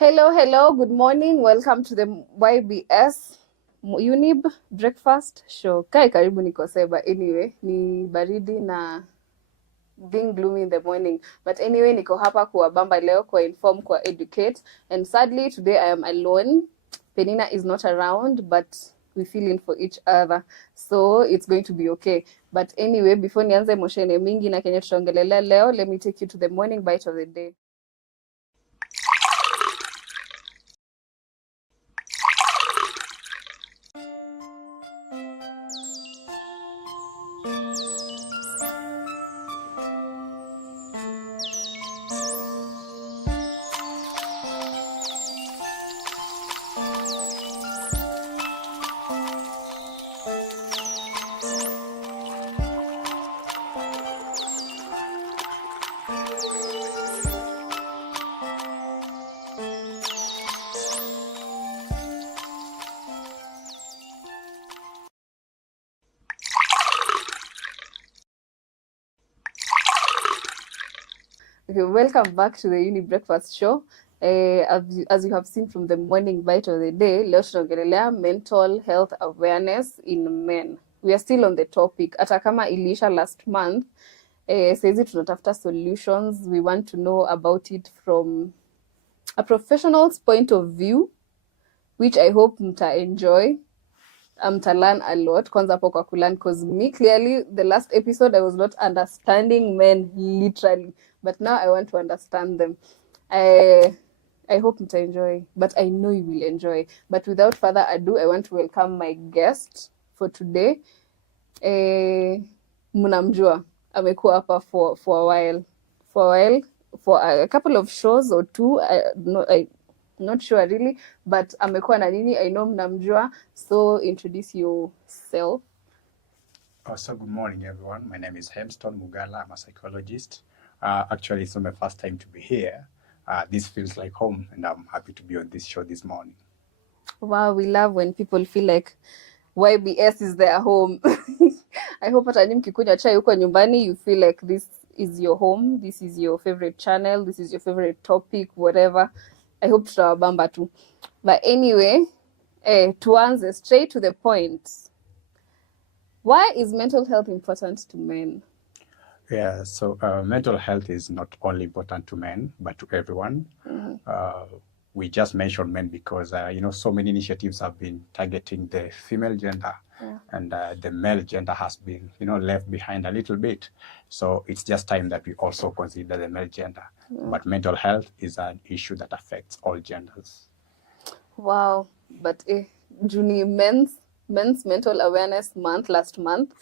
Hello, hello, good morning. Welcome to the YBS Younib breakfast show. Kai karibu nikosea, but anyway, ni baridi na being gloomy in the morning. But anyway, niko hapa kuwabamba leo, kwa inform, kwa educate. And sadly, today I am alone. Peninah is not around, but we feel in for each other. So it's going to be okay. But anyway, before nianze moshene mingi na kenye tutaongelelea leo, let me take you to the morning bite of the day. Okay, welcome back to the Younib Breakfast Show. As you have seen from the morning bite of the day, leo tunaongelelea mental health awareness in men. We are still on the topic. Hata kama iliisha last month, saizi tunatafuta solutions. We want to know about it from a professional's point of view, which I hope mta enjoy. To learn a lot kwanza hapo kwa kulearn, because me clearly the last episode I was not understanding men literally, but now I want to understand them. I hope mta enjoy, but I know you will enjoy. But without further ado, I want to welcome my guest for today. Mnamjua, amekuwa hapa for a while, for a couple of shows or two. Not sure really, but amekuwa na nini, I know mnamjua, so introduce yourself. So good morning everyone, my name is Hemstone Mungala. I'm a psychologist. Actually it's not my first time to be here. This feels like home and I'm happy to be on this show this morning. Wow, we love when people feel like YBS is their home. I hope hata nyinyi mkikunywa chai huko nyumbani you feel like this is your home, this is your favorite channel, this is your favorite topic, whatever. I hope tutawabamba tu. But anyway, tuanze straight to the point. Why is mental health important to men? Yeah, so mental health is not only important to men, but to everyone. We just mentioned men because, so many initiatives have been targeting the female gender, and the male gender has been, left behind a little bit. So it's just time that we also consider the male gender. But mental health is an issue that affects all genders. Wow, but Juni men's mental awareness month last month.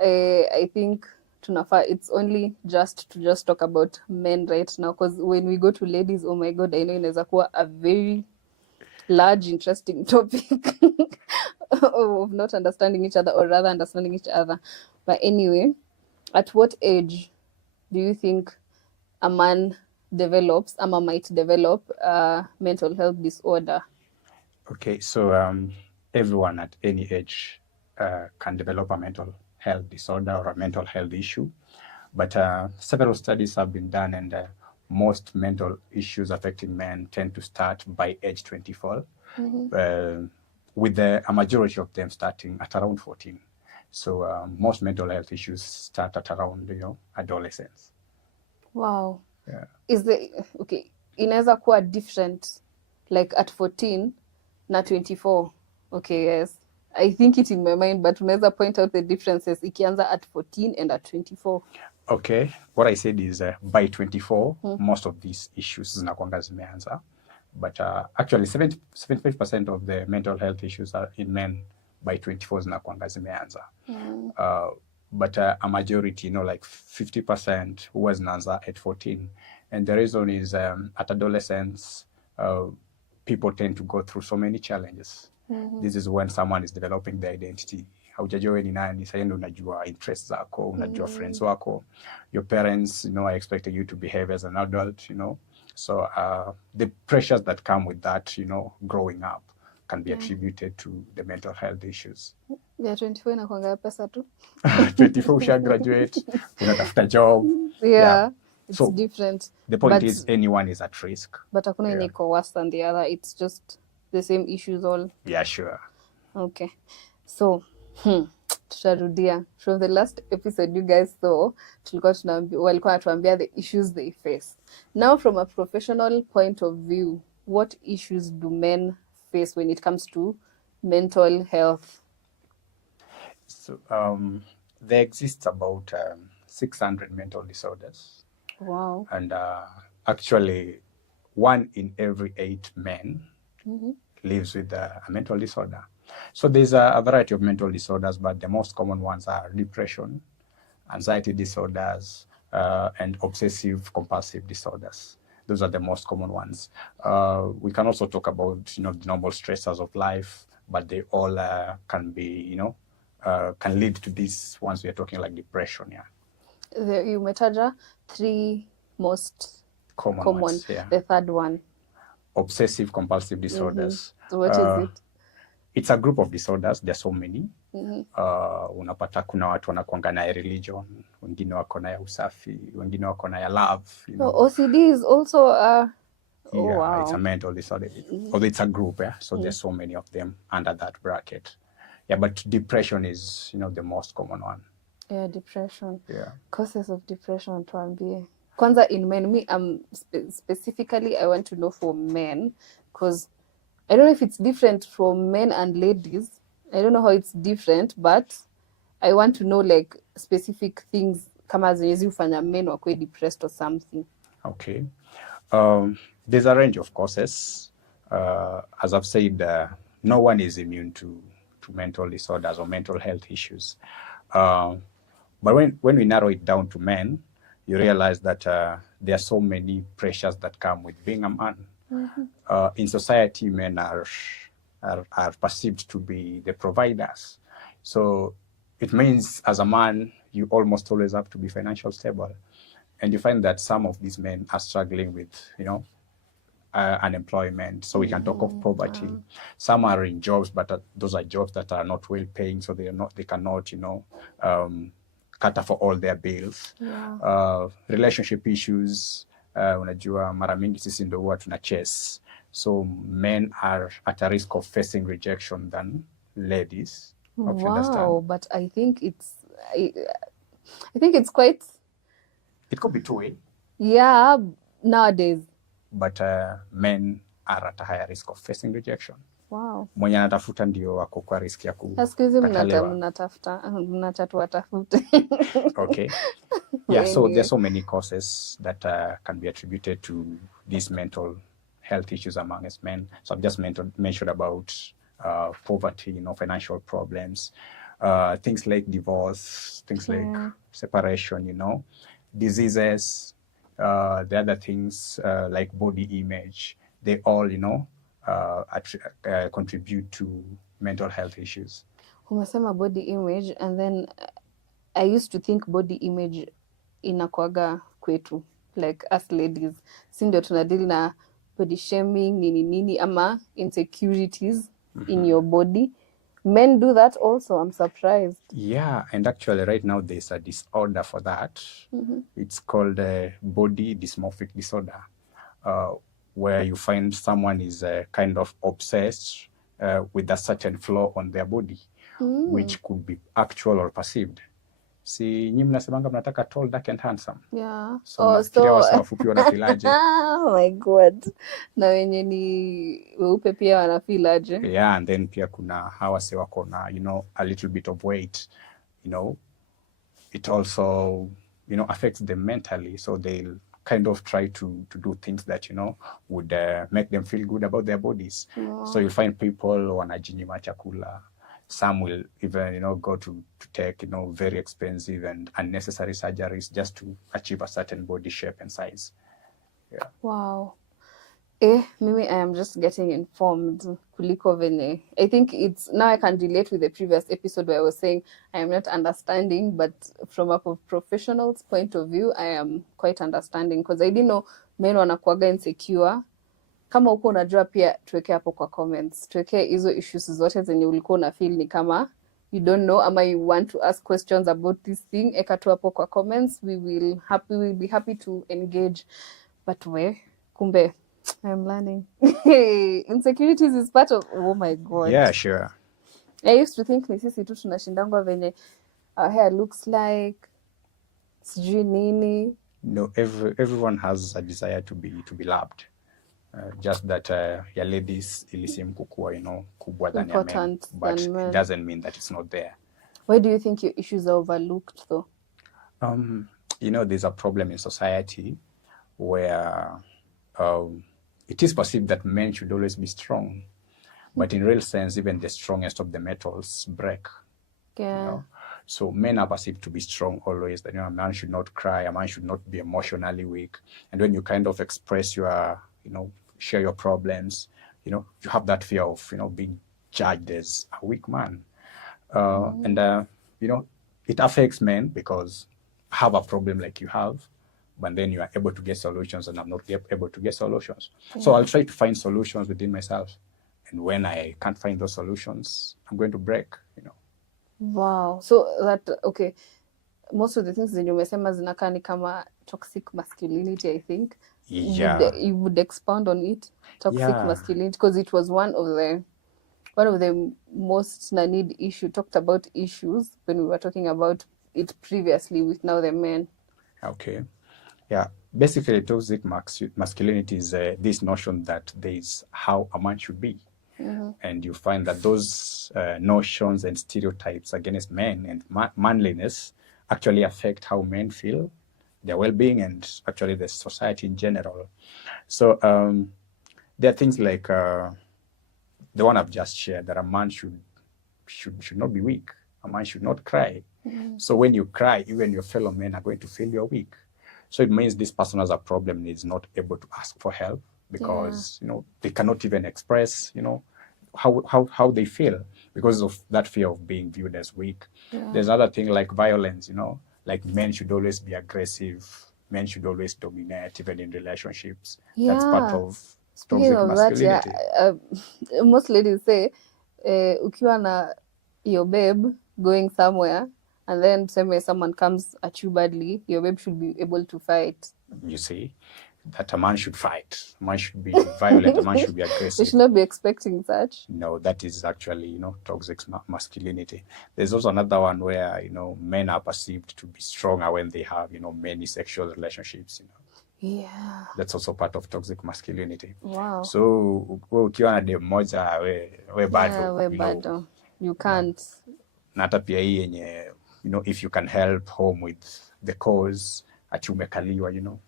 I think tunafa it's only just to just talk about men right now, because when we go to ladies, oh my god, I know inaweza kuwa a very large interesting topic of not understanding each other, or rather understanding each other. But anyway, at what age do you think a man develops, ama might develop a mental health disorder? Okay, so everyone at any age can develop a mental health disorder or a mental health issue, but several studies have been done, and most mental issues affecting men tend to start by age 24, with a majority of them starting at around 14. So most mental health issues start at around, adolescence. Wow. Yeah. Okay, inaweza kuwa different like at 14 na 24. Okay, yes. I think it in my mind, but unaweza point out the differences ikianza at 14 and at 24. Okay, what I said is by 24, most of these issues zinakuanga zimeanza. But actually 75% of the mental health issues are in men by 24 zinakuanga zimeanza. But a majority, like 50% huwa zinaanza at 14. And the reason is at adolescence, people tend to go through so many challenges. This is when someone is developing their identity. Haujajua wewe ni nani, sasa ndio unajua interests zako, unajua friends wako. Your parents, are expecting you to behave as an adult, So the pressures that come with that, growing up can be attributed to the mental health issues. Yeah, 24 inakuanga pesa tu. 24 usha graduate, unatafuta job. Yeah. It's different. The point is anyone is at risk. But hakuna yenye iko worse than the other. It's just the same issues all. Yeah, sure. Okay. So, tutarudia. From the last episode you guys saw, walikuwa wanatuambia the issues they face. Now from a professional point of view, what issues do men face when it comes to mental health? So, there exists about 600 mental disorders. Wow. And actually, 1 in every 8 men lives with a mental disorder. So there's a variety of mental disorders, but the most common ones are depression, anxiety disorders, and obsessive compulsive disorders. Those are the most common ones. We can also talk about, the normal stressors of life, but they all can be, can lead to these ones we are talking like depression. Yeah. You metaja 3 most common ones, yeah. The third one, obsessive compulsive disorders. So what is it? It's a group of disorders. There's so many. Unapata kuna watu wanakuanga na religion, wengine wako na ya usafi, wengine wako na ya love. OCD is also wow. It's a mental disorder. Although it's a group, so there's so many of them under that bracket. Yeah, but depression is, the most common one. Yeah, depression. Yeah. Causes of depression, tuambie. Kwanza in men, me, specifically, I want to know for men, because I don't know if it's different from men and ladies. I don't know how it's different, but I want to know like specific things kama zenye zifanya men wakwe depressed or something. Okay. There's a range of causes. As I've said, no one is immune to mental disorders or mental health issues. But when we narrow it down to men, you realize that there are so many pressures that come with being a man. In society, men are perceived to be the providers. So it means as a man, you almost always have to be financially stable. And you find that some of these men are struggling with, unemployment. So we can talk of poverty. Some are in jobs, but those are jobs that are not well paying. So they cannot, cater for all their bills. Yeah. Relationship issues. Unajua mara mingi sisi ndio huwa tuna chase. So men are at a risk of facing rejection than ladies. Wow, but I think it's quite. It could be two-way. Yeah, nowadays. But men are at a higher risk of facing rejection. Wow. Mwenye anatafuta ndio wako kwa risk ya watafute. Okay. Yeah, so there's so many causes that can be attributed to these mental health issues among us men. So I've just mentioned about poverty, financial problems, things like divorce, things like separation, diseases, the other things like body image. They all, contribute to mental health issues. Umesema body image, and then I used to think body image inakuaga kwetu, like us ladies. Si ndio tunadeal na body shaming, nini, ama insecurities in your body. Men do that also, I'm surprised. Yeah, and actually right now there's a disorder for that. It's called body dysmorphic disorder, where you find someone is kind of obsessed with a certain flaw on their body, which could be actual or perceived. Si nyinyi mnasemanga mnataka tall, dark and handsome. Yeah. So wafupi wanafilaje? Oh my God. Na wenye ni weupe pia wanafilaje? Yeah, and then pia kuna hawa se wako na, a little bit of weight, it also, affects them mentally. So they'll kind of try to do things that, would make them feel good about their bodies. Wow. So you'll find people wanajinyima chakula. Some will even, go to take, very expensive and unnecessary surgeries just to achieve a certain body shape and size. Yeah. Wow. Mimi, I am just getting informed. Kuliko venye. I think it's, now I can relate with the previous episode where I was saying I am not understanding, but from a professional's point of view, I am quite understanding. Because I didn't know men wanakuwaga insecure. Kama uko unajua pia tuweke hapo kwa comments. Tuweke hizo issues zote zenye ulikuwa una feel ni kama you don't know ama you want to ask questions about this thing, eka tu hapo kwa comments. We will be happy to engage. But kumbe I'm learning. Insecurities is part of, oh my god. Yeah, sure. I used to think ni sisi tu tunashindangwa venye our hair looks like, sijui nini. No, everyone has a desire to be loved. Just that your ladies ilisim kukua, kubwa than your men. But it doesn't mean that it's not there. Why do you think your issues are overlooked though? There's a problem in society where it is perceived that men should always be strong. But in real sense, even the strongest of the metals break. Yeah. So men are perceived to be strong always, that a man should not cry, a man should not be emotionally weak. And when you kind of express your, share your problems, you have that fear of, being judged as a weak man. And, it affects men because I have a problem like you have, but then you are able to get solutions and I'm not able to get solutions. Yeah. So I'll try to find solutions within myself. And when I can't find those solutions, I'm going to break, Wow. So that, okay, most of the things zenye umesema zinakaa ni kama toxic masculinity, I think. Yeah. You would expound on it, toxic masculinity, because it was one of the most need issue, talked about issues when we were talking about it previously with now the men. Okay. Yeah. Basically, toxic masculinity is this notion that there is how a man should be. Mm-hmm. And you find that those notions and stereotypes against men and manliness actually affect how men feel, their well-being, and actually the society in general. So there are things like the one I've just shared, that a man should not be weak. A man should not cry. Mm-hmm. So when you cry, even your fellow men are going to feel you're weak. So it means this person has a problem and is not able to ask for help because, they cannot even express, how they feel because of that fear of being viewed as weak. Yeah. There's other thing like violence, like men should always be aggressive. Men should always dominate, even in relationships. Yeah. That's part of toxic masculinity. That, most ladies say, ukiwa na your babe going somewhere, and then someone comes at you badly, your babe should be able to fight. You see, that a man should fight. A man should be violent. A man should be aggressive. We should not be expecting such. No, that is actually, toxic masculinity. There's also another one where, men are perceived to be stronger when they have, many sexual relationships, Yeah. That's also part of toxic masculinity. Wow. So, ukiwa na dem moja, we bado. You can't. Na hata pia hii yenye, if you can help home with the cause, ati umekaliwa,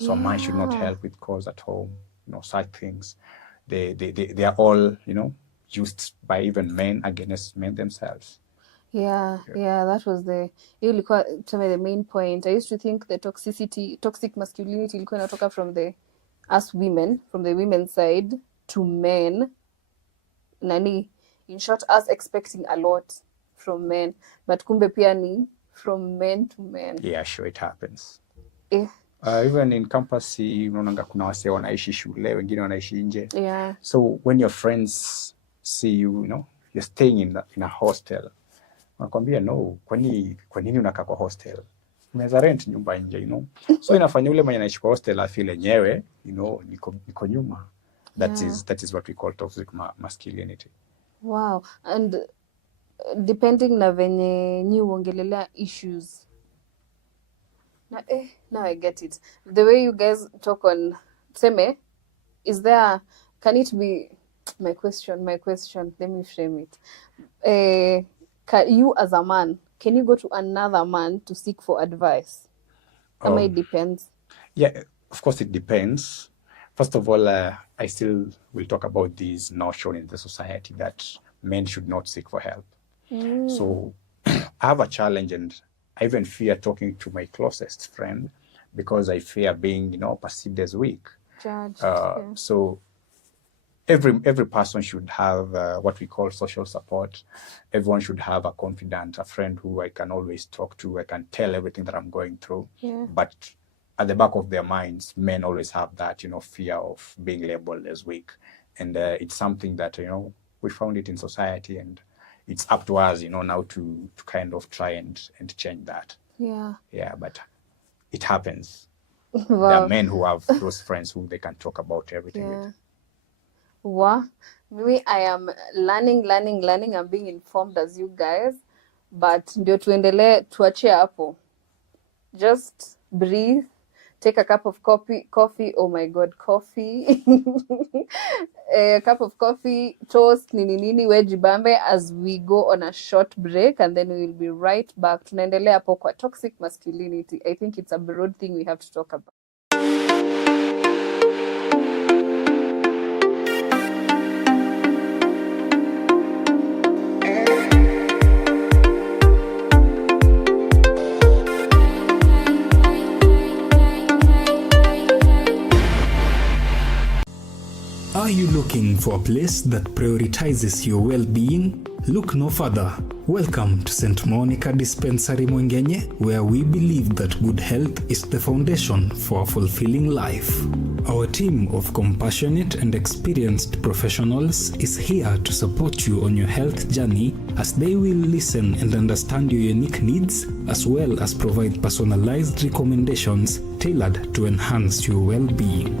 So a man should not help with cause at home, such things. They are all, used by even men against men themselves. Yeah, that was the main point. I used to think the toxic masculinity ilikuwa inatoka from us women, from the women's side to men. In short, us expecting a lot from men. But kumbe pia ni from men to men. Yeah, sure, it happens. Even in campus, unaona kuna wase wanaishi shule, wengine wanaishi nje. Yeah. So when your friends see you, you're staying in a hostel, wanakwambia no, kwa nini unakaa kwa hostel? Unaweza rent nyumba nje, So inafanya ule mwenye anaishi kwa hostel afeel enyewe, niko nyuma. That is what we call toxic masculinity. Wow. And depending na venye nyi uongelelea issues. Now I get it. The way you guys talk on Seme, can it be, my question, let me frame it. You as a man, can you go to another man to seek for advice? It depends. Yeah, of course it depends. First of all, I still will talk about this notion in the society that men should not seek for help. So I have a challenge, and I even fear talking to my closest friend because I fear being, perceived as weak. Judged. So every person should have what we call social support. Everyone should have a confidant, a friend who I can always talk to. I can tell everything that I'm going through. Yeah. But at the back of their minds, men always have that, fear of being labeled as weak. And it's something that, we found it in society, and it's up to us, now to kind of try and change that. Yeah, but it happens. Wow. There are men who have those friends who they can talk about everything with. Wow. Me, I am learning. I'm being informed as you guys. But ndio tuendelee, tuachie hapo. Just breathe. Take a cup of coffee. Oh my God, coffee. A cup of coffee, toast, nini, wejibambe as we go on a short break, and then we will be right back. Tunaendelea hapo kwa toxic masculinity. I think it's a broad thing we have to talk about. Are you looking for a place that prioritizes your well-being? Look no further. Welcome to St. Monica Dispensary Mungala, where we believe that good health is the foundation for a fulfilling life. Our team of compassionate and experienced professionals is here to support you on your health journey, as they will listen and understand your unique needs, as well as provide personalized recommendations tailored to enhance your well-being.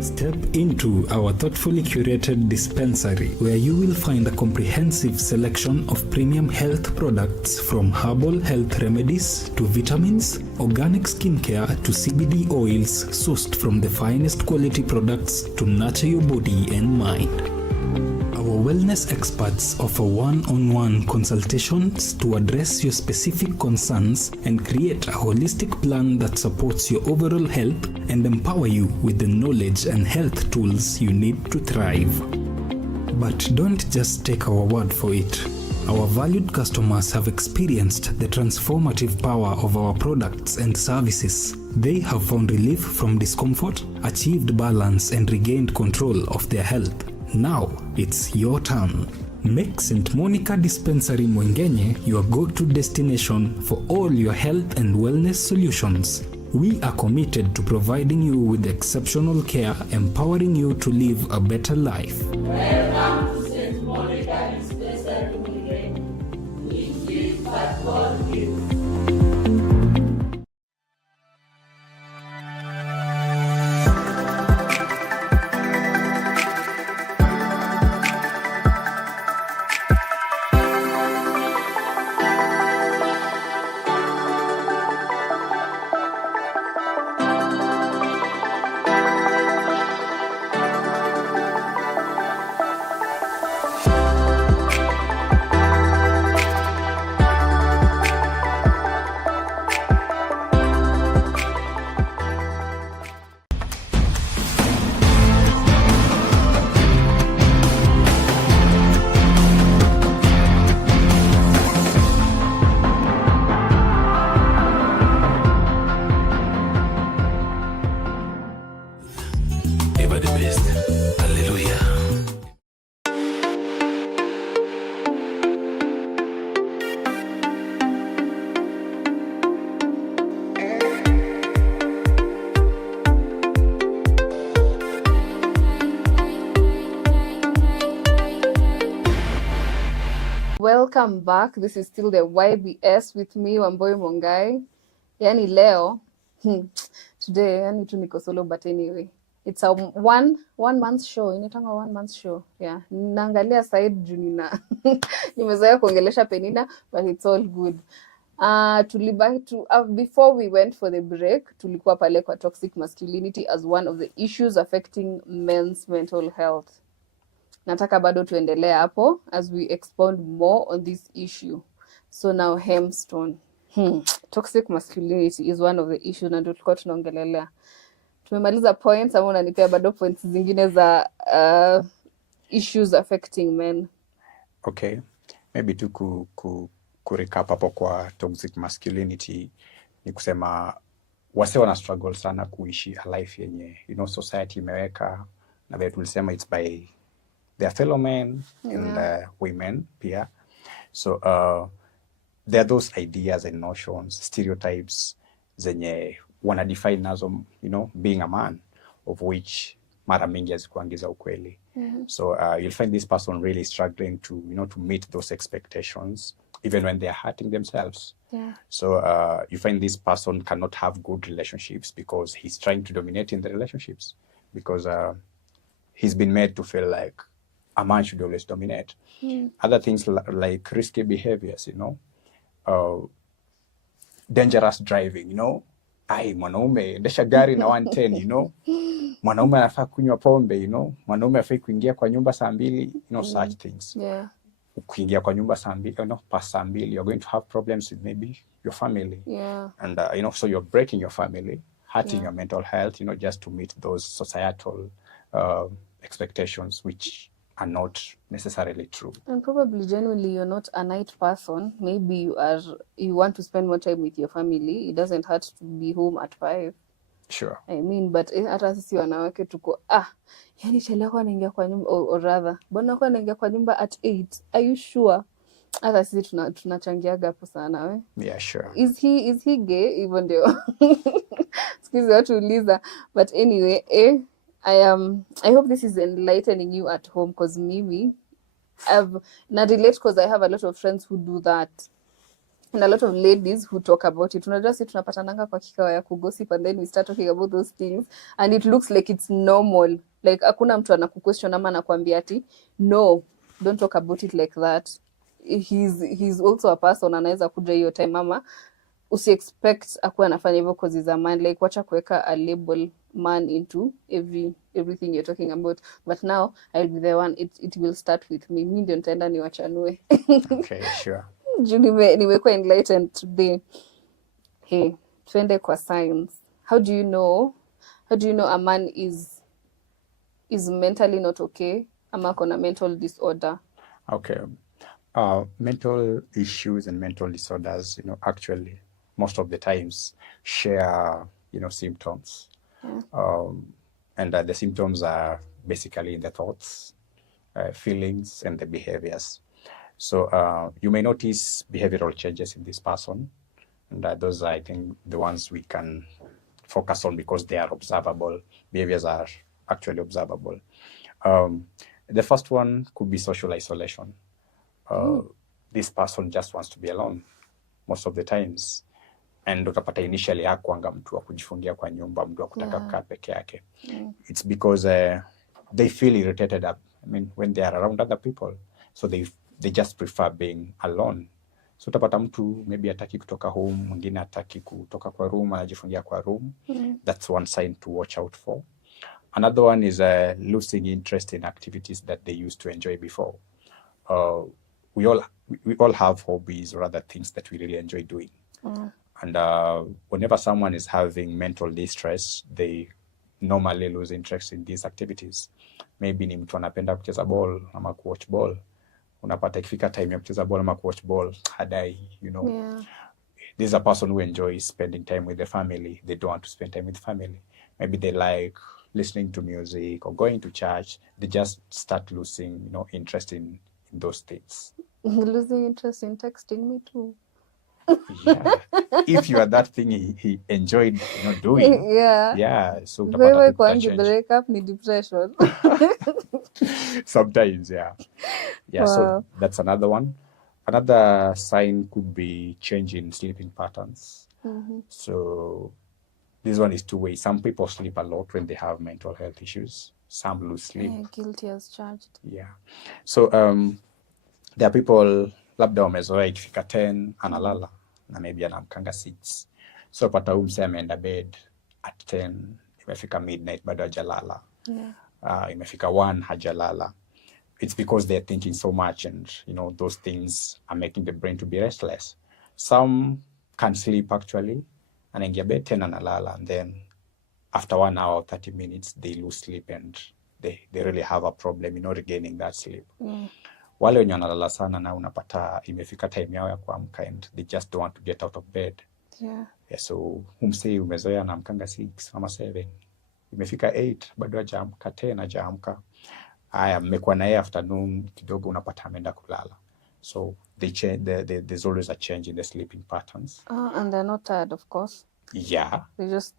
Step into our thoughtfully curated dispensary, where you will find a comprehensive selection of premium health products, from herbal health remedies to vitamins, organic skincare to CBD oils sourced from the finest quality products to nurture your body and mind. Our wellness experts offer one-on-one consultations to address your specific concerns and create a holistic plan that supports your overall health and empower you with the knowledge and health tools you need to thrive. But don't just take our word for it. Our valued customers have experienced the transformative power of our products and services. They have found relief from discomfort, achieved balance, and regained control of their health. Now it's your turn. Make St. Monica Dispensary Mungala your go-to destination for all your health and wellness solutions. We are committed to providing you with exceptional care, empowering you to live a better life. Welcome to St. Monica Dispensary Mungala. We give what God gives. Welcome back. This is still the YBS with me, Wambui Mungai. Yani leo, today, yani tu niko solo, but anyway. It's a one month show. Inatanga 1 month show. Yeah. Naangalia side juu nina. Nimezoea kuongelesha Peninah, but it's all good. Before we went for the break, tulikuwa pale kwa toxic masculinity as one of the issues affecting men's mental health. Nataka bado tuendelea hapo as we expound more on this issue. So now Hemstone. Toxic masculinity is one of the issues na tulikuwa tunaongelelea. Tumemaliza points ama unanipea bado points zingine za issues affecting men? Okay. Maybe tu ku recap hapo kwa toxic masculinity ni kusema wase wana struggle sana kuishi a life yenye society imeweka, na vile tulisema it's by their fellow men and women pia. So there are those ideas and notions, stereotypes zenye wana define nazo, being a man, of which mara mingi hazikuangiza ukweli. So you'll find this person really struggling to, you know, to meet those expectations, even when they're hurting themselves. So you find this person cannot have good relationships because he's trying to dominate in the relationships, because he's been made to feel like a man should always dominate. Other things like risky behaviors, you know, dangerous driving, you know, ai mwanaume endesha gari na 110, you know, mwanaume anafaa kunywa pombe, you know, mwanaume afai kuingia kwa nyumba saa mbili, you know, such things. Kuingia kwa nyumba saa mbili, you know, past saa mbili, you're going to have problems with maybe your family. And you know, so you're breaking your family, hurting your mental health, you know, just to meet those societal expectations which are not necessarily true. And probably genuinely you're not a night person. Maybe you want to spend more time with your family. It doesn't hurt to be home at 5. Sure. I mean, but hata sisi wanawake tuko yani chelewa anaingia kwa nyumba, or rather bwana kwa anaingia kwa nyumba at 8. Are you sure? Hata sisi tunachangiaga hapo sana we. Yeah, sure. Is he gay? Even ndio sikizi watu uliza. But anyway, I hope this is enlightening you at home, because mimi not relate, because I have a lot of friends who do that. And a lot of ladies who talk about it. Unajua sisi tunapatananga kwa kikao ya kugossip, and then we start talking about those things and it looks like it's normal. Like hakuna mtu anakuquestion ama anakuambia ati no, don't talk about it like that. He's also a person, anaweza kuja hiyo time ama usi expect akuwa anafanya hivyo because he's a man. Like wacha kuweka a label man into everything you're talking about. But now I'll be the one, it will start with me. Mimi ndio nitaenda niwachanue. Okay, sure. Nimekuwa enlightened today. Hey, twende kwa science. How do you know a man is mentally not okay ama kona mental disorder? Okay. Mental issues and mental disorders, you know, actually most of the times share, you know, symptoms. And the symptoms are basically in the thoughts, feelings, and the behaviors. So you may notice behavioral changes in this person, and those are, I think, the ones we can focus on because they are observable. Behaviors are actually observable. The first one could be social isolation. This person just wants to be alone most of the times. And utapata initially hakuanga mtu wa kujifungia kwa nyumba, mtu wa kutaka kukaa peke yake. It's because they feel irritated up, I mean, when they are around other people. So they just prefer being alone. So utapata mtu maybe hataki kutoka home, mwingine hataki kutoka kwa room, anajifungia kwa room. That's one sign to watch out for. Another one is losing interest in activities that they used to enjoy before. We all have hobbies or other things that we really enjoy doing. And whenever someone is having mental distress, they normally lose interest in these activities. Maybe ni mtu anapenda kucheza ball ama kuwatch ball. Unapata ikifika time ya kucheza ball ama kuwatch ball, hadai, you know. This is a person who enjoys spending time with the family. They don't want to spend time with family. Maybe they like listening to music or going to church. They just start losing, you know, interest in those things. Losing interest in texting me too. Yeah. If you are that thing he enjoyed, you know, doing. Yeah. So wewe kwanza break up ni depression. Sometimes, yeah. Wow. So that's another one. Another sign could be change in sleeping patterns. So this one is two ways. Some people sleep a lot when they have mental health issues. Some lose sleep. Guilty as charged. Yeah. So there are people labda wamezoea ikifika 10 analala na maybe anamkanga 6. So pata mse ameenda bed at 10, imefika midnight bado hajalala. Imefika 1 hajalala. It's because they're thinking so much, and you know those things are making the brain to be restless. Some can sleep actually, anaingia bed 10 analala, and then after 1 hour 30 minutes they lose sleep, and they really have a problem, you know, regaining that sleep. Wale wenye wanalala sana na unapata imefika time yao ya kuamka and they just don't want to get out of bed. So umse umezoea na amkanga 6 ama 7. Imefika 8 bado hajaamka, 10 hajaamka. Haya mmekuwa naye afternoon kidogo unapata ameenda kulala. So they change, there's always a change in the sleeping patterns. And they're not tired, of course. Yeah. They just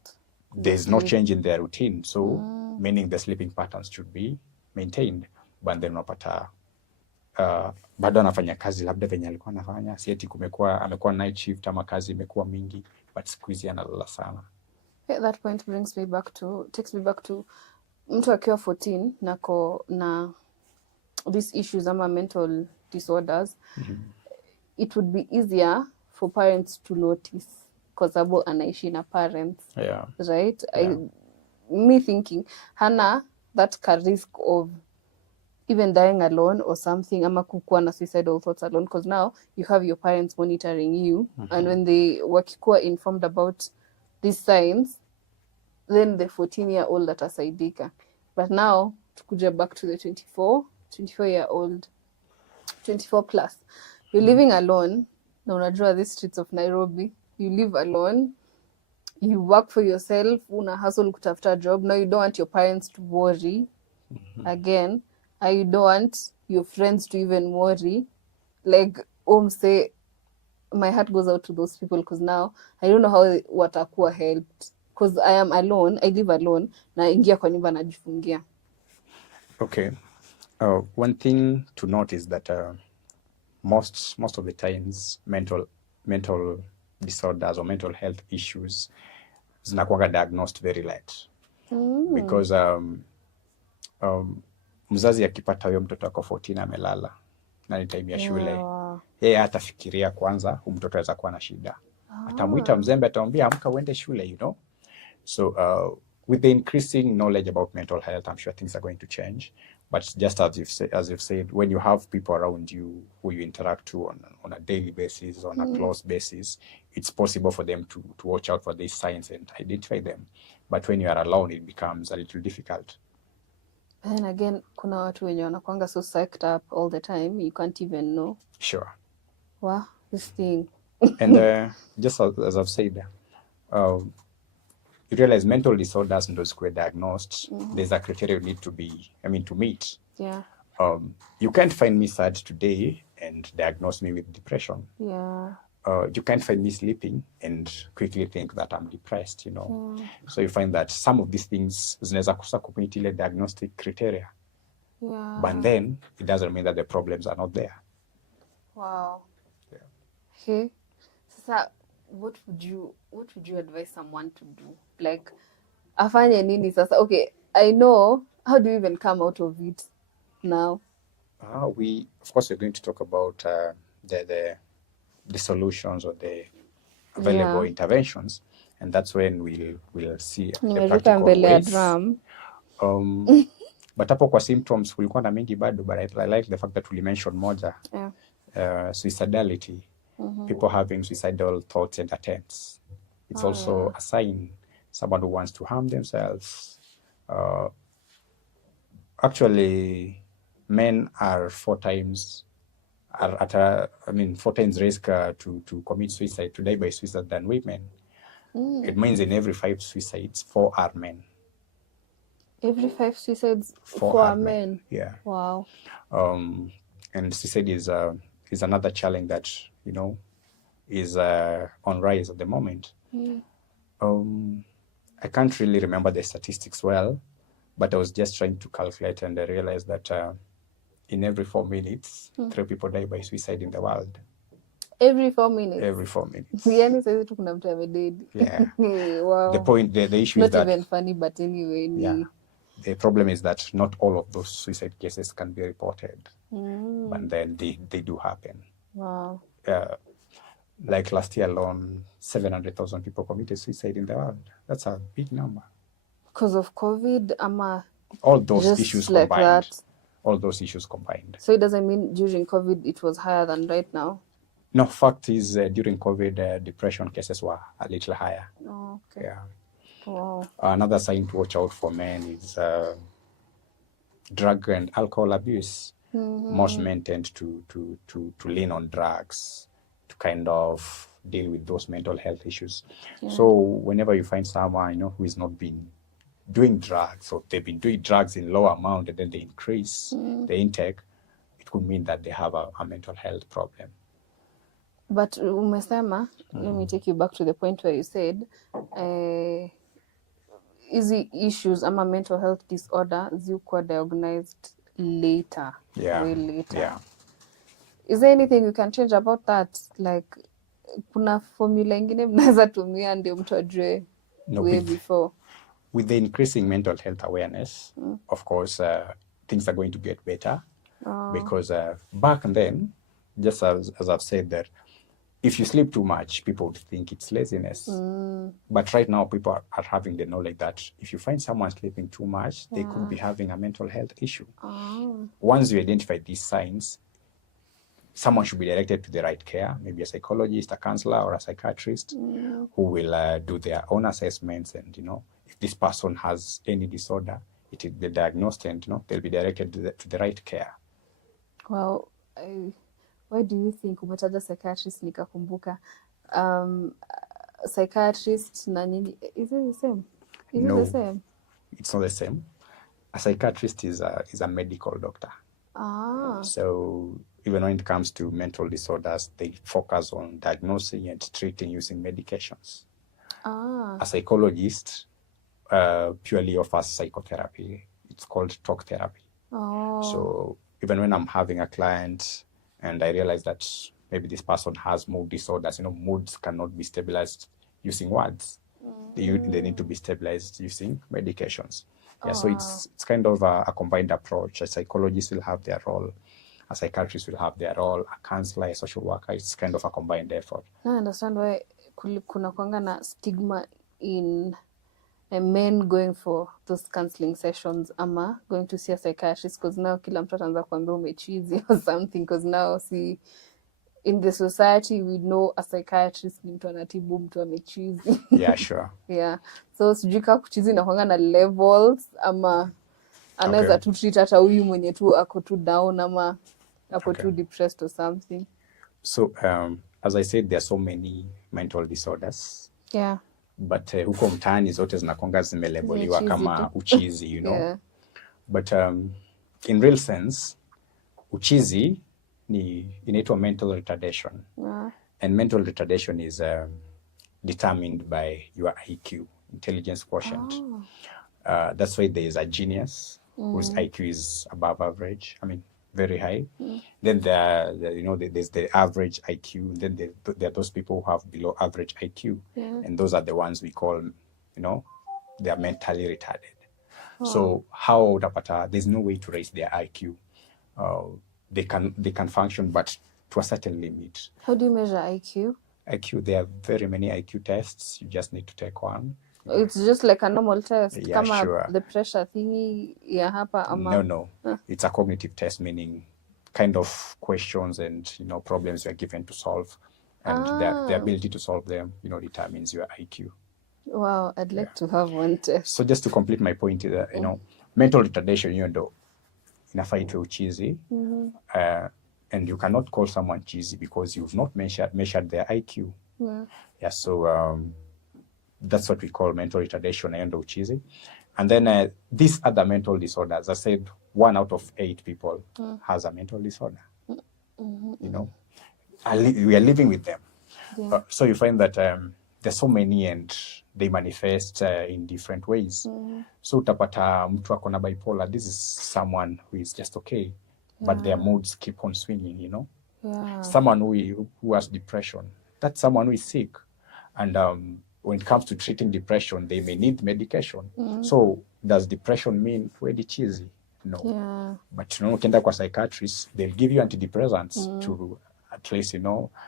there's no change in their routine, so meaning the sleeping patterns should be maintained, but then unapata bado anafanya kazi labda venye alikuwa anafanya, si eti amekuwa night shift ama kazi imekuwa mingi, but siku hizi analala sana. That point takes me back to mtu akiwa 14 na these issues ama mental disorders. It would be easier for parents to notice kwa sababu anaishi na parents, right? Me thinking hana that risk of even dying alone or something, ama kukuwa na suicidal thoughts alone, because now you have your parents monitoring you, and when they wakikuwa informed about these signs, then the 14-year-old atasaidika. But now tukuja back to the 24-year-old, 24 plus, you're living alone na unajua these streets of Nairobi, you live alone, you work for yourself, una hustle kutafuta job. Now you don't want your parents to worry again, and you don't want your friends to even worry. Like say, my heart goes out to those people, because now I don't know how watakuwa helped, because I am alone, I live alone, na ingia kwa nyumba najifungia. Okay, one thing to note is that most of the times mental disorders or mental health issues zinakuwa diagnosed very late, because mzazi akipata huyo mtoto wako 14 amelala na ni time ya shule, yeye hatafikiria kwanza huyu mtoto anaweza kuwa na shida, atamuita mzembe, atamwambia amka uende shule, you know. So with the increasing knowledge about mental health, I'm sure things are going to change. But just as you've said, when you have people around you who you interact to on a daily basis, on a close basis, it's possible for them to watch out for these signs and identify them. But when you are alone, it becomes a little difficult. And again, kuna watu wenye wanakuanga so psyched up all the time, you can't even know. Sure. Wow, this thing. And just as I've said, you realize mental disorders and those who are diagnosed, there's a criteria you need to meet. Yeah. You can't find me sad today and diagnose me with depression. Yeah. You can't find me sleeping and quickly think that I'm depressed, you know. So you find that some of these things zinaweza kusa kumit ile diagnostic criteria. Yeah. But then it doesn't mean that the problems are not there. Wow. Yeah. Okay. Sasa, what would you advise someone to do? Like, afanye nini sasa? Okay, I know. How do you even come out of it now? We're going to talk about the solutions or the available interventions, and that's when we'll see the practical ways. But hapo kwa symptoms kulikuwa na mingi bado, but I like the fact that we mentioned moja. Suicidality. People having suicidal thoughts and attempts. It's also a sign, someone who wants to harm themselves. Actually, men are 4 times risk to commit suicide, to die by suicide, than women. It means in every 5 suicides, 4 are men. Every 5 suicides, 4 are men. Yeah. Wow. And suicide is another challenge that, you know, is on rise at the moment. I can't really remember the statistics well, but I was just trying to calculate, and I realized that in every 4 minutes, 3 people die by suicide in the world. Every 4 minutes? Every 4 minutes. Yani sasa tu kuna mtu amededi. Yeah. Wow. The issue not is that... Not even funny, but anyway. Yeah. The problem is that not all of those suicide cases can be reported. But then they do happen. Wow. Like last year alone, 700,000 people committed suicide in the world. That's a big number. Because of COVID, all those issues like combined. That. All those issues combined. So it doesn't mean during COVID it was higher than right now? No, fact is during COVID, depression cases were a little higher. Oh, okay. Yeah. Wow. Another sign to watch out for men is drug and alcohol abuse. Most men tend to lean on drugs to kind of deal with those mental health issues. So whenever you find someone, you know, who has not been doing drugs, or they've been doing drugs in low amount and then they increase the intake, it could mean that they have a mental health problem. But umesema, let me take you back to the point where you said easy issues ama mental health disorder zikuwa diagnosed later. Yeah. Way later. Yeah. Is there anything you can change about that? Like kuna formula ingine mnaweza tumia ndio mtu ajue way before? With the increasing mental health awareness, of course, things are going to get better. Because back then, just as I've said that, if you sleep too much, people would think it's laziness. But right now, people are having the knowledge that if you find someone sleeping too much, they could be having a mental health issue. Once you identify these signs, someone should be directed to the right care, maybe a psychologist, a counselor, or a psychiatrist, who will do their own assessments. And, if this person has any disorder, it will be diagnosed and, they'll be directed to the right care. Well, why do you think umetaja psychiatrist nikakumbuka psychiatrist na nini, is it the same? No, it the same? It's not the same. A psychiatrist is a medical doctor. So even when it comes to mental disorders, they focus on diagnosing and treating using medications. A psychologist purely offers psychotherapy. It's called talk therapy. So even when I'm having a client and I realize that maybe this person has mood disorders, moods cannot be stabilized using words. They need to be stabilized using medications. Yeah, so it's kind of a combined approach. A psychologist will have their role, a psychiatrist will have their role, a counselor, a social worker. It's kind of a combined effort. I understand why kuna kwanga na stigma in men going for those counseling sessions ama going to see a psychiatrist, because now kila mtu ataanza kuambia umechizi or something, because now in the society we know a psychiatrist ni mtu anatibu mtu amechizi. Yeah, sure. Yeah, so sijui kama kuchizi inakuanga na levels ama anaweza tu treat hata huyu mwenye tu ako tu down ama ako tu depressed or something. So as I said, there are so many mental disorders. Yeah. But huko mtaani zote zinakonga zimelabeliwa kama uchizi, Yeah. But in real sense, uchizi ni inaitwa mental retardation. And mental retardation is determined by your IQ, intelligence quotient. That's why there is a genius whose IQ is above average. I mean, very high. Then there's the average IQ. Then there are those people who have below average IQ, and those are the ones we call, they are mentally retarded. So how utapata, there's no way to raise their IQ. They can function, but to a certain limit. How do you measure IQ? IQ, there are very many IQ tests. You just need to take one. It's just like a normal test. Yeah, Kama sure. The pressure thingy ya hapa ama... No. It's a cognitive test, meaning kind of questions and problems you are given to solve, and the ability to solve them determines your IQ. Wow, I'd like to have one test. So just to complete my point, mental retardation, inafaa itwe uchizi, and you cannot call someone cheesy because you've not measured their IQ. Yeah, so that's what we call mental retardation and uchizi. And then these other mental disorders, I said 1 out of 8 people has a mental disorder. We are living with them. Yeah. So you find that there's so many and they manifest in different ways. So utapata mtu akona bipolar, this is someone who is just okay, but their moods keep on swinging, Yeah. Someone who has depression, that's someone who is sick. And when it comes to treating depression, they may need medication. So does depression mean wedi cheesy? No. Yeah. But ukienda kwa psychiatrist, they'll give you antidepressants to at least,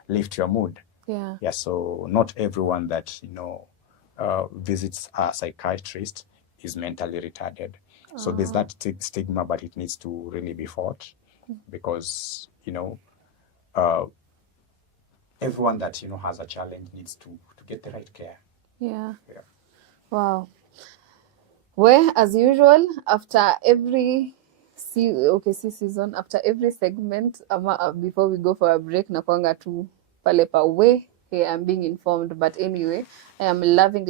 lift your mood. Yeah. Yeah, so not everyone that, visits a psychiatrist is mentally retarded. So there's that stigma, but it needs to really be fought because, everyone that, has a challenge needs to get the right care. Yeah. Wow. Well, as usual, after every season, after every segment, before we go for a break, nakwanga tu pale pa we. Hey, I'm being informed, but anyway, I am loving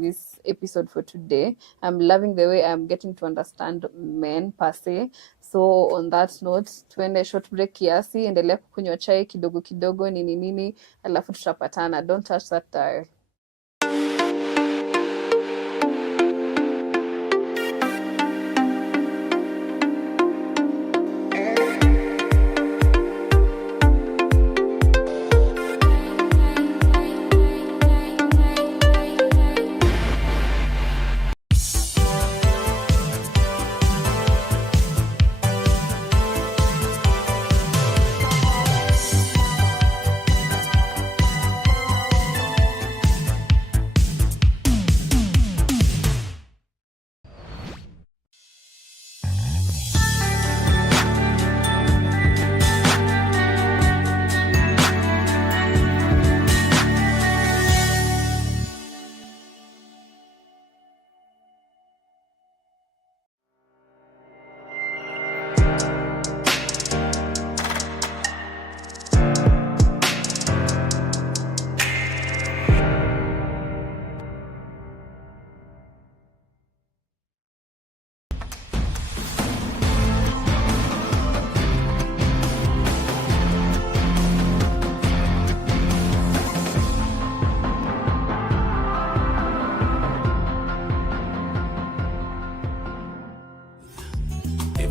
this episode for today. I'm loving the way I'm getting to understand men per se. So on that note, tuende short break kiasi, endelea kukunywa chai kidogo kidogo nini, alafu tutapatana. Don't touch that dial.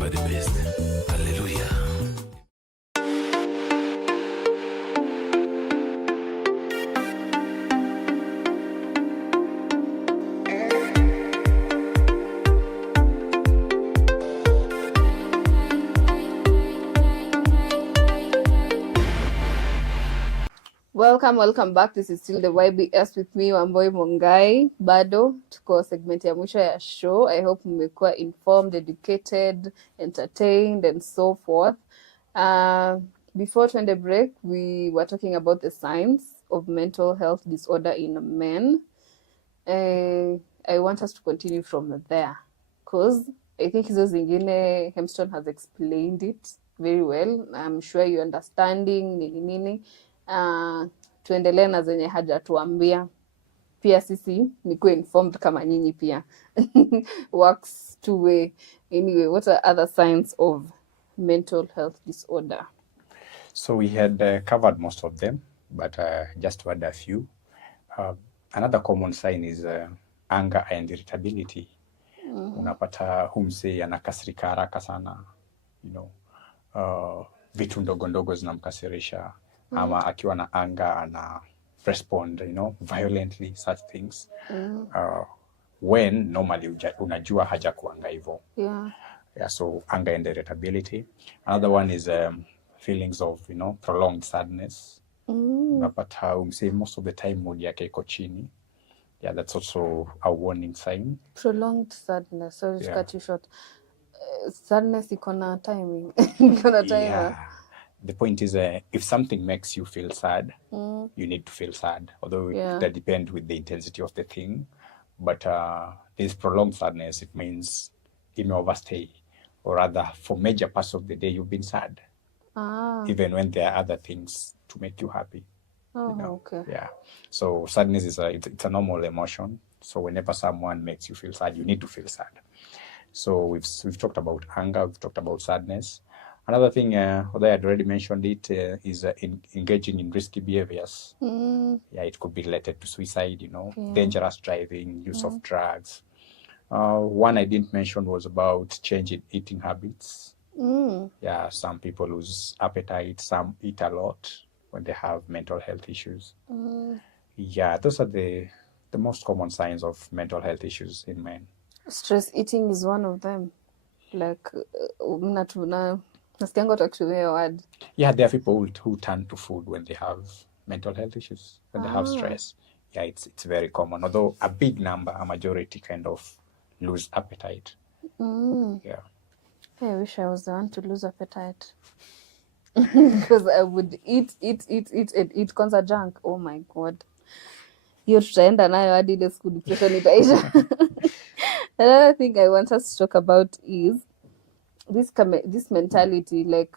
remember the best. Hallelujah. Welcome back. This is still the YBS with me, Wambui Mungai. Bado, tuko segment ya mwisho ya show. I hope mmekuwa informed, educated, entertained, and so forth. Before the break, we were talking about the signs of mental health disorder in men. I want us to continue from there, because I think hizo zingine Hemstone has explained it very well. I'm sure you're understanding nini. Tuendelee na zenye hajatuambia pia sisi nikuwe informed kama nyinyi pia. Works two way. Anyway, what are other signs of mental health disorder? So we had covered most of them, but just to add a few. Another common sign is anger and irritability. Unapata humse anakasirika haraka sana, vitu ndogo ndogo zinamkasirisha. Ama akiwa na anger ana respond, violently, such things. When normally unajua haja kuanga hivyo. Yeah, so anger and irritability. Another one is feelings of, prolonged sadness. Unapata umse most of the time mood yake iko chini. Yeah, that's also a warning sign. Prolonged sadness. Sorry to cut you short. Sadness iko na timing. Iko na timer. Yeah. The point is, if something makes you feel sad, you need to feel sad. Although it depends with the intensity of the thing. But this prolonged sadness, it means it may overstay. Or rather, for major parts of the day, you've been sad. Even when there are other things to make you happy. Okay. Yeah. So sadness is it's a normal emotion. So whenever someone makes you feel sad, you need to feel sad. So we've talked about anger, we've talked about sadness. Another thing, although I had already mentioned it, is engaging in risky behaviors. Yeah, it could be related to suicide, dangerous driving, use of drugs. One I didn't mention was about change in eating habits. Yeah, some people lose appetite, some eat a lot when they have mental health issues. Yeah, those are the most common signs of mental health issues in men. Stress eating is one of them. Like, yeah, there are people who turn to food when they have mental health issues, when they have stress. Yeah, it's very common. Although a big number, a majority kind of lose appetite. Yeah. Hey, I wish I was the one to lose appetite. Because I would eat and eat kwanza junk. Oh my God. Hiyo tutaenda nayo hadi ile school depression itaisha. Another thing I want us to talk about is this mentality, like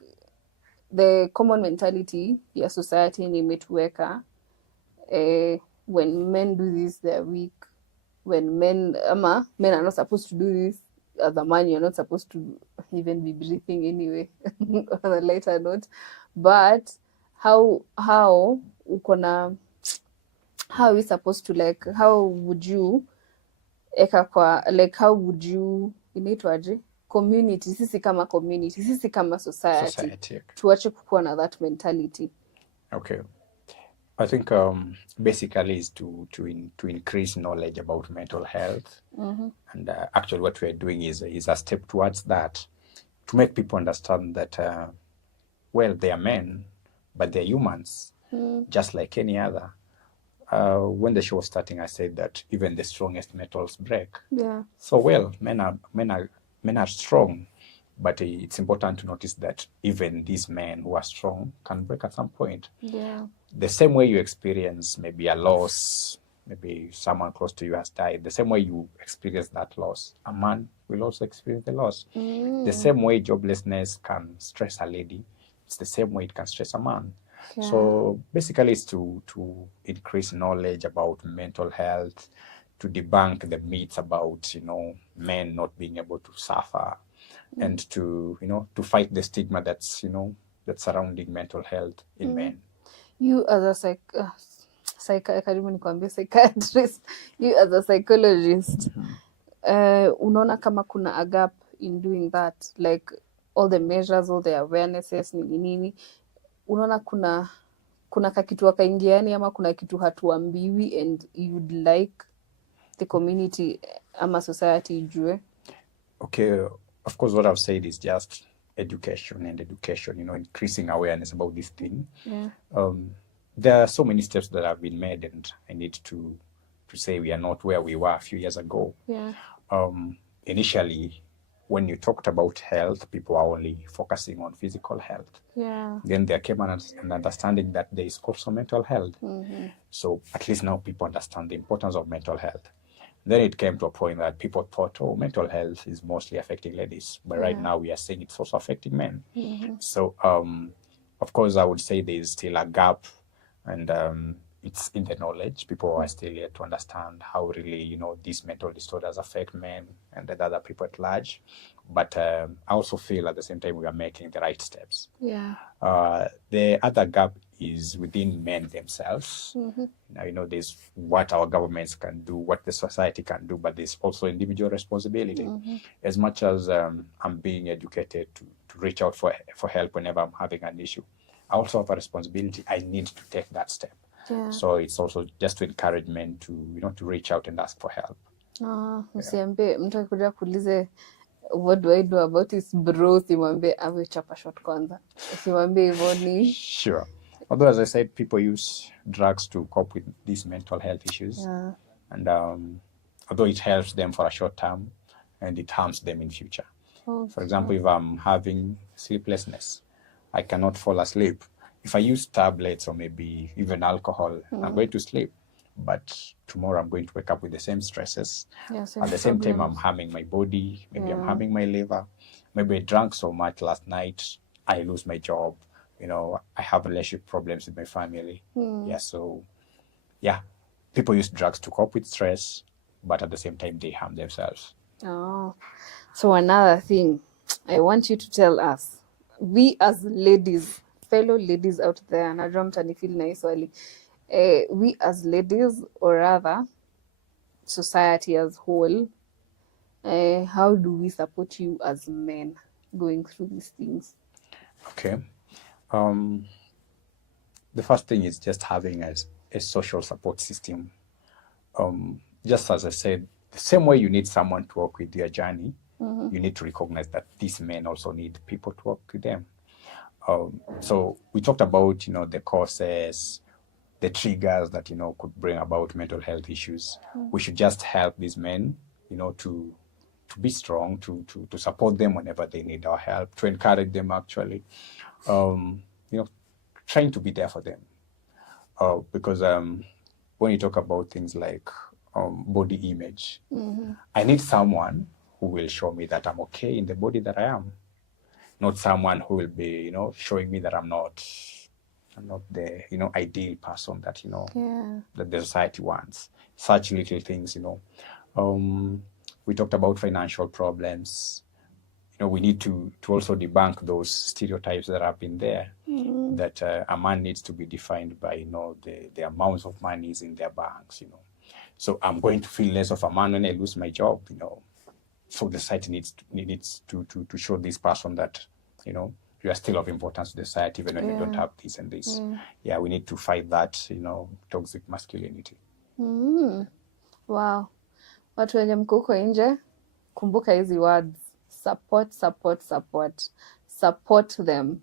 the common mentality ya society yenye imetuweka. When men do this, they're weak. When men are not supposed to do this. As a man, you're not supposed to even be breathing anyway. On a lighter note, but how are we supposed to, how would you inaitwaje, community, sisi kama society tuache kukuwa na that mentality? Okay, I think basically is to increase knowledge about mental health. And actually what we're doing is a step towards that, to make people understand that they are men, but they're humans, just like any other. When the show was starting, I said that even the strongest metals break. Yeah. So men are strong, but it's important to notice that even these men who are strong can break at some point. Yeah. The same way you experience maybe a loss, maybe someone close to you has died, the same way you experience that loss, a man will also experience the loss. The same way joblessness can stress a lady, it's the same way it can stress a man. Yeah. So basically it's to increase knowledge about mental health, to debunk the myths about, men not being able to suffer, and to fight the stigma that's surrounding mental health in men. You as a psychiatrist, you as a psychologist, unaona kama kuna a gap in doing that, like all the measures, all the awarenesses, nini, unaona kuna kakitu wakaingiani ama kuna kitu hatuambiwi and you'd like the community ama society ijue? Okay, of course, what I've said is just education, increasing awareness about this thing. Yeah. There are so many steps that have been made, and I need to say we are not where we were a few years ago. Yeah. Initially, when you talked about health, people are only focusing on physical health. Yeah. Then there came an understanding that there is also mental health. So at least now people understand the importance of mental health. Then it came to a point that people thought, oh, mental health is mostly affecting ladies. But right now we are saying it's also affecting men. So, of course, I would say there is still a gap, and it's in the knowledge. People are still yet to understand how really, these mental disorders affect men and the other people at large. But I also feel at the same time we are making the right steps. Yeah. The other gap is within men themselves. Now, there's what our governments can do, what the society can do, but there's also individual responsibility. As much as I'm being educated to reach out for help whenever I'm having an issue, I also have a responsibility. I need to take that step. Yeah. So it's also just to encourage men to reach out and ask for help. Usiambie mtu akikuja kuulize what do I do about this bro, simwambie awe chapa shot kwanza. Simwambie hivyo ni Sure. Although, as I said, people use drugs to cope with these mental health issues. Yeah. And although it helps them for a short term, and it harms them in future. Okay. For example, if I'm having sleeplessness, I cannot fall asleep. If I use tablets or maybe even alcohol, I'm going to sleep. But tomorrow I'm going to wake up with the same stresses. Yeah, At the same time, I'm harming my body. Maybe I'm harming my liver. Maybe I drank so much last night, I lose my job. I have relationship problems with my family. People use drugs to cope with stress, but at the same time, they harm themselves. Oh, so another thing I want you to tell us, we as ladies, fellow ladies out there, najua mtanifeel na hii swali, we as ladies, or rather society as whole, how do we support you as men going through these things? Okay. The first thing is just having a social support system. Just as I said, the same way you need someone to walk with your journey, you need to recognize that these men also need people to walk with them. So we talked about, the causes, the triggers that, could bring about mental health issues. We should just help these men, to be strong, to support them whenever they need our help, to encourage them actually, trying to be there for them. Because when you talk about things like body image, I need someone who will show me that I'm okay in the body that I am, not someone who will be, showing me that I'm not the, ideal person that, that the society wants. Such little things, we talked about financial problems. We need to also debunk those stereotypes that have been there, that a man needs to be defined by, the amounts of monies in their banks, So I'm going to feel less of a man when I lose my job, So the society needs to show this person that, you are still of importance to the society even when you don't have this and this. Yeah, we need to fight that, toxic masculinity. Wow. Watu wenye mko huko nje, kumbuka hizi words. Support, support, support. Support them.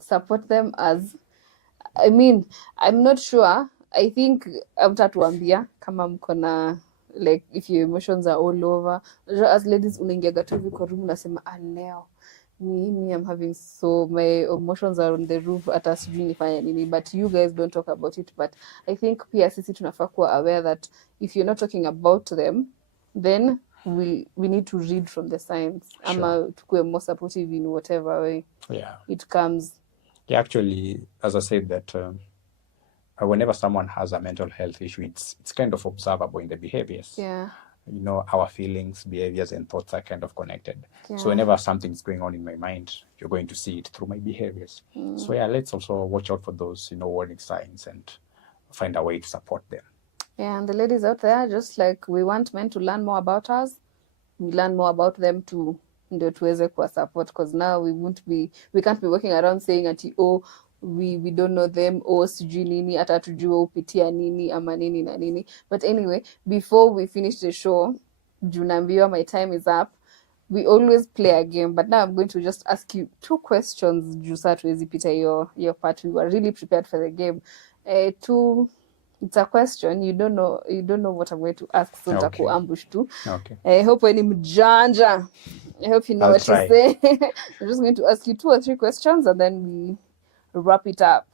Support them as, I'm not sure. I think mtatuambia kama mko na, like, if your emotions are all over. As ladies, unaingiaga tu hivi kwa room unasema, leo me, I'm having my emotions are on the roof, hata sijui nifanye nini, but you guys don't talk about it. But I think pia sisi tunafaa kuwa aware that if you're not talking about them, then we need to read from the signs. Sure. Ama tukue more supportive in whatever way it comes. Yeah, actually, as I said, that whenever someone has a mental health issue, it's kind of observable in the behaviors. Yeah. Our feelings, behaviors, and thoughts are kind of connected. Yeah. So whenever something's going on in my mind, you're going to see it through my behaviors. So let's also watch out for those, warning signs and find a way to support them. Yeah, and the ladies out there, just like we want men to learn more about us, we learn more about them too, ndio tuweze kuwa support, because now we can't be walking around saying ati we don't know them, sijui nini, hata tujue upitia nini ama nini na nini. But anyway, before we finish the show, juu naambiwa my time is up, we always play a game, but now I'm going to just ask you 2 questions juu saa tuwezi pita your part. We were really prepared for the game. It's a question, you don't know what I'm going to ask, so nitakuambush tu. Okay. I hope when mjanja, I hope you know I'll what try. to say. I'm just going to ask you 2 or 3 questions and then we wrap it up.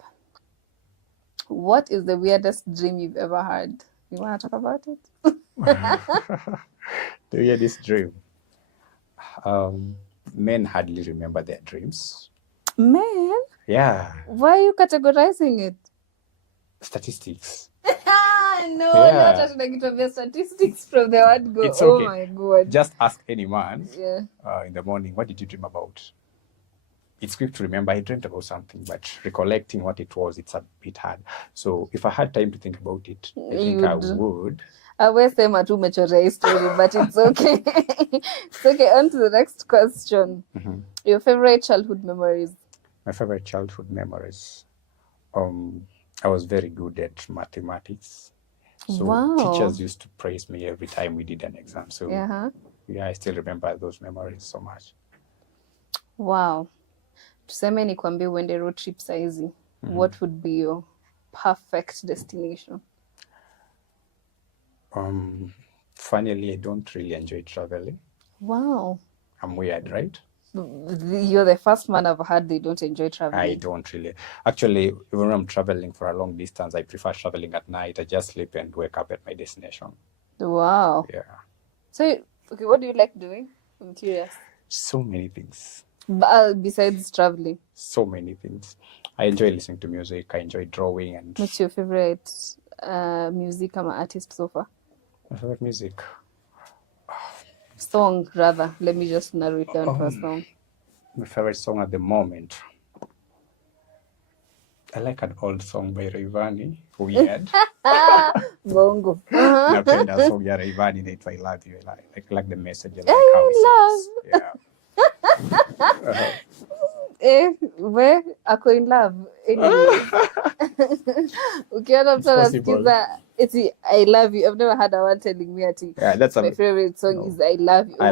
What is the weirdest dream you've ever had? You want to talk about it? The weirdest dream. Men hardly remember their dreams. Man, Yeah. why are you categorizing it? Statistics. No, Yeah. not actually statistics from the word go. It's Oh okay. my God. Just ask any man Yeah. in the morning, what did you dream about? It's quick to remember I dreamt about something, but recollecting what it was, it's a bit hard. So if I had time to think about it, I think I would. I will say my two mature story, but it's okay. It's okay. On to the next question. Your favorite childhood memories? My favorite childhood memories. I was very good at mathematics. So Wow. teachers used to praise me every time we did an exam. So Yeah. I still remember those memories so much. Wow. Tuseme nikwambie uende road trip saizi. What would be your perfect destination? Funnily, I don't really enjoy traveling. Wow. I'm weird, right? You're the first man I've heard they don't enjoy traveling. I don't really. Actually, when I'm traveling for a long distance, I prefer traveling at night. I just sleep and wake up at my destination. Wow. Yeah. So, okay, what do you like doing? I'm curious. So many things. Besides traveling, So many things. I enjoy listening to music. I enjoy drawing. And what's your favorite music or artist so far? my favorite music. Song, rather. Let me just narrow it down to a song. My favorite song at the moment. I like an old song by Rayvanny. Weird. Bongo. Napenda song ya Rayvanny inaitwa I Love You. I like the message. I like how it sings. Yeah. Where ako in love anyway. Ukiona mtu anasikiza eti I love you, I've never had a one telling me ati That's my favorite song is I love you. I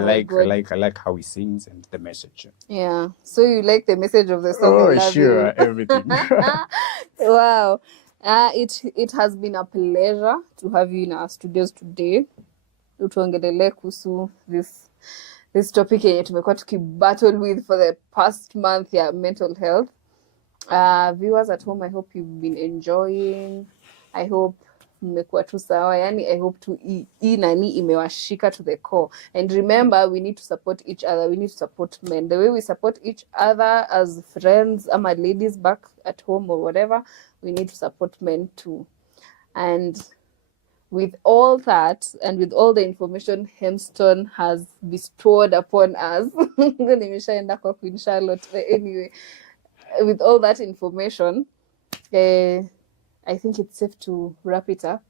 like how he sings and the message. Yeah, so you like the message of the song? I love sure, you. everything. Wow. It has been a pleasure to have you in our studios today. Utuongelele kuhusu this topic yenye tumekuwa tukibattle with for the past month, mental health. Viewers at home, I hope you've been enjoying. I hope mmekuwa tu sawa. Yani, I hope to nani imewashika to the core. And remember, we need to support each other. We need to support men. The way we support each other as friends, ama ladies back at home or whatever, we need to support men too. And with all that, and with all the information Hemstone has bestowed upon us, nimeshaenda kwa Queen Charlotte. Anyway, with all that information, I think it's safe to wrap it up.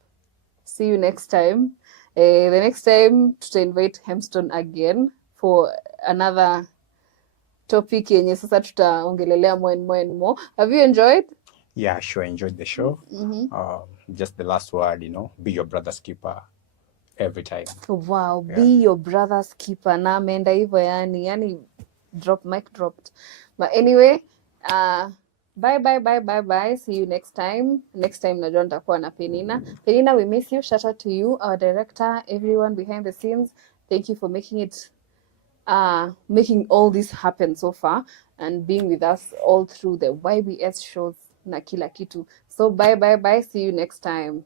See you next time. The next time, to invite Hemstone again for another topic yenye sasa tutaongelelea more and more. Have you enjoyed? Yeah, sure. I enjoyed the show. Just the last word, be your brother's keeper every time. Wow, yeah. Be your brother's keeper. Na ameenda hivyo yani mic dropped. But anyway, bye. See you next time. Next time najua nitakuwa na Peninah. Peninah, we miss you. Shout out to you, our director, everyone behind the scenes. Thank you for making all this happen so far and being with us all through the YBS shows na kila kitu. So bye. See you next time.